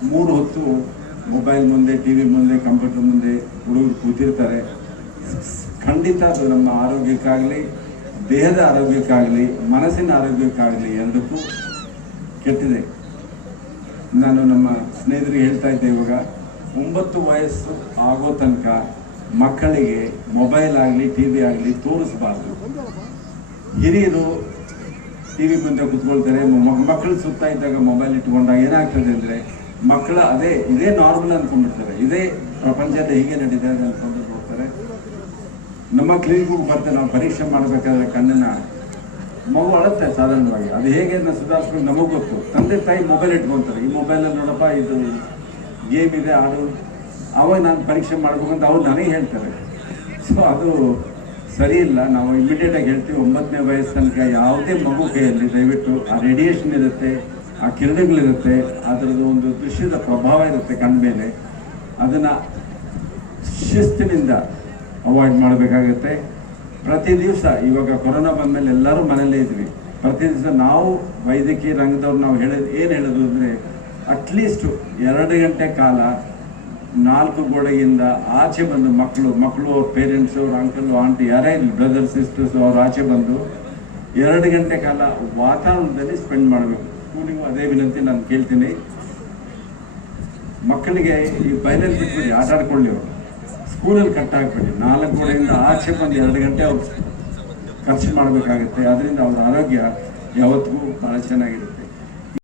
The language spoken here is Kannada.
3 ಹೊತ್ತು ಮೊಬೈಲ್ ಮುಂದೆ, ಟಿವಿ ಮುಂದೆ, ಕಂಪ್ಯೂಟರ್ ಮುಂದೆ ಹುಡುಗರು ಕೂತಿರ್ತಾರೆ. ಖಂಡಿತ ಅದು ನಮ್ಮ ಆರೋಗ್ಯಕ್ಕಾಗಲಿ, ದೇಹದ ಆರೋಗ್ಯಕ್ಕಾಗಲಿ, ಮನಸ್ಸಿನ ಆರೋಗ್ಯಕ್ಕಾಗಲಿ ಎರಡಕ್ಕೂ ಕೆಟ್ಟಿದೆ. ನಾನು ನಮ್ಮ ಸ್ನೇಹಿತರಿಗೆ ಹೇಳ್ತಾ ಇದ್ದೆ, ಇವಾಗ 9 ವಯಸ್ಸು ಆಗೋ ತನಕ ಮಕ್ಕಳಿಗೆ ಮೊಬೈಲ್ ಆಗಲಿ, ಟಿವಿ ಆಗಲಿ ತೋರಿಸಬಾರ್ದು. ಹಿರಿಯರು ಟಿವಿ ಮುಂದೆ ಕೂತ್ಕೊಳ್ತಾರೆ, ಮಕ್ಕಳು ಸುತ್ತ ಇದ್ದಾಗ ಮೊಬೈಲ್ ಇಟ್ಕೊಂಡಾಗ ಏನಾಗ್ತದೆ ಅಂದರೆ ಮಕ್ಕಳು ಇದೇ ನಾರ್ಮಲ್ ಅಂದ್ಕೊಂಡ್ಬಿಡ್ತಾರೆ, ಇದೇ ಪ್ರಪಂಚದ ಹೀಗೆ ನಡೀತದೆ ಅಂದ್ಕೊಂಡು ಹೋಗ್ತಾರೆ. ನಮ್ಮ ಕ್ಲಿನಿಕ್ಗೆ ಬರ್ತಾರೆ, ನಾವು ಪರೀಕ್ಷೆ ಮಾಡಬೇಕಾದ್ರೆ ಕಣ್ಣಿನ ಮಗು ಅಳುತ್ತೆ ಸಾಧಾರಣವಾಗಿ, ಅದು ಹೇಗೆ ಸುಧಾರಿಸ್ಕೊಂಡು ನಮಗೆ ಗೊತ್ತು. ತಂದೆ ತಾಯಿ ಮೊಬೈಲ್ ಇಟ್ಕೊತಾರೆ, ಈ ಮೊಬೈಲಲ್ಲಿ ನೋಡಪ್ಪ ಇದು ಗೇಮ್ ಇದೆ ಆಡು, ಅವಾಗ ನಾನು ಪರೀಕ್ಷೆ ಮಾಡ್ಬೇಕಂತ ಅವ್ರು ನನಗೆ ಹೇಳ್ತಾರೆ. ಸೊ ಅದು ಸರಿ ಇಲ್ಲ. ನಾವು ಇಮಿಡಿಯೇಟಾಗಿ ಹೇಳ್ತೀವಿ, 9ನೇ ವಯಸ್ಸು ತನಕ ಯಾವುದೇ ಮಗು ಕೈಯಲ್ಲಿ ದಯವಿಟ್ಟು ಆ ರೇಡಿಯೇಷನ್ ಇರುತ್ತೆ, ಆ ಕಿರಣಗಳಿರುತ್ತೆ, ಅದರದ್ದು ಒಂದು ದೃಶ್ಯದ ಪ್ರಭಾವ ಇರುತ್ತೆ ಕಣ್ಮೇಲೆ, ಅದನ್ನು ಶಿಸ್ತಿನಿಂದ ಅವಾಯ್ಡ್ ಮಾಡಬೇಕಾಗತ್ತೆ. ಪ್ರತಿ ದಿವಸ ಇವಾಗ ಕೊರೋನಾ ಬಂದಮೇಲೆ ಎಲ್ಲರೂ ಮನೆಯಲ್ಲೇ ಇದ್ವಿ, ಪ್ರತಿ ದಿವಸ ನಾವು ವೈದ್ಯಕೀಯ ರಂಗದವ್ರು ನಾವು ಏನು ಹೇಳೋದು ಅಂದರೆ ಅಟ್ಲೀಸ್ಟು 2 ಗಂಟೆ ಕಾಲ 4 ಗೋಡೆಯಿಂದ ಆಚೆ ಬಂದು ಮಕ್ಕಳು ಅವ್ರ ಪೇರೆಂಟ್ಸು, ಅವ್ರ ಅಂಕಲ್, ಆಂಟಿ ಯಾರೇ ಇರಲಿ, ಬ್ರದರ್ ಸಿಸ್ಟರ್ಸ್, ಅವ್ರು ಆಚೆ ಬಂದು 2 ಗಂಟೆ ಕಾಲ ವಾತಾವರಣದಲ್ಲಿ ಸ್ಪೆಂಡ್ ಮಾಡಬೇಕು. ಸ್ಕೂಲಿಗೂ ಅದೇ ವಿನಂತಿ ನಾನು ಕೇಳ್ತೀನಿ. ಮಕ್ಕಳಿಗೆ ಈ ಬಯಲಲ್ಲಿ ಬಿಟ್ಬಿಡಿ, ಆಟ ಆಡ್ಕೊಳ್ಳಿ, ಅವರು ಸ್ಕೂಲಲ್ಲಿ ಕಟ್ಟಾಕ್ಬಿಡಿ. 4 ಗೋಡೆಯಿಂದ ಆಚೆ ಬಂದು 2 ಗಂಟೆ ಅವ್ರು ಖರ್ಚು ಮಾಡಬೇಕಾಗುತ್ತೆ. ಅದರಿಂದ ಅವ್ರ ಆರೋಗ್ಯ ಯಾವತ್ತಿಗೂ ಭಾಳ ಚೆನ್ನಾಗಿದೆ.